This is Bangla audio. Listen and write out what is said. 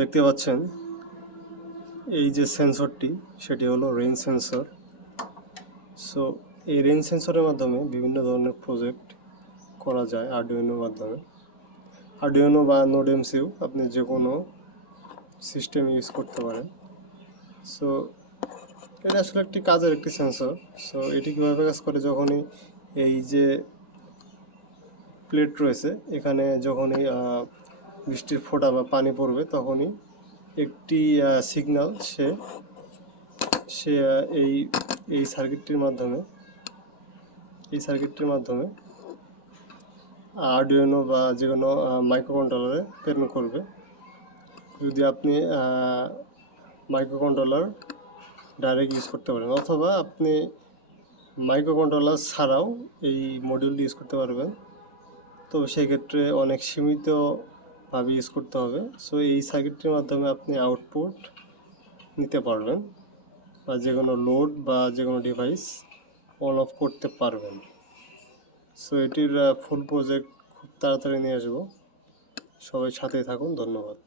দেখতে পাচ্ছেন এই যে সেন্সরটি সেটি হলো রেঞ্জ সেন্সর। সো এই রেঞ্জ সেন্সরের মাধ্যমে বিভিন্ন ধরনের প্রজেক্ট করা যায় আরডুইনোর মাধ্যমে। আরডুইনো বা নোড এমসিইউ আপনি যে কোনো সিস্টেম ইউজ করতে পারেন। সো এটা আসলে একটি কাজের একটি সেন্সর। সো এটি কীভাবে কাজ করে, যখনই এই যে প্লেট রয়েছে এখানে যখনই বৃষ্টির ফোঁটা বা পানি পড়বে তখনই একটি সিগন্যাল সে সে এই এই সার্কিটটির মাধ্যমে আরডুইনো বা যে কোনো মাইক্রোকন্ট্রোলারে প্রেরণ করবে। যদি আপনি মাইক্রোকন্ট্রোলার ডাইরেক্ট ইউজ করতে পারেন, অথবা আপনি মাইক্রোকন্ট্রোলার ছাড়াও এই মডিউলটি ইউজ করতে পারবেন। তো সেই ক্ষেত্রে অনেক সীমিতভাবে ইউজ করতে হবে। সো এই সার্কিটটির মাধ্যমে আপনি আউটপুট নিতে পারবেন বা যে কোনো লোড বা যে কোনো ডিভাইস অন অফ করতে পারবেন। সো এটির ফুল প্রজেক্ট খুব তাড়াতাড়ি নিয়ে আসবো। সবাই সাথেই থাকুন। ধন্যবাদ।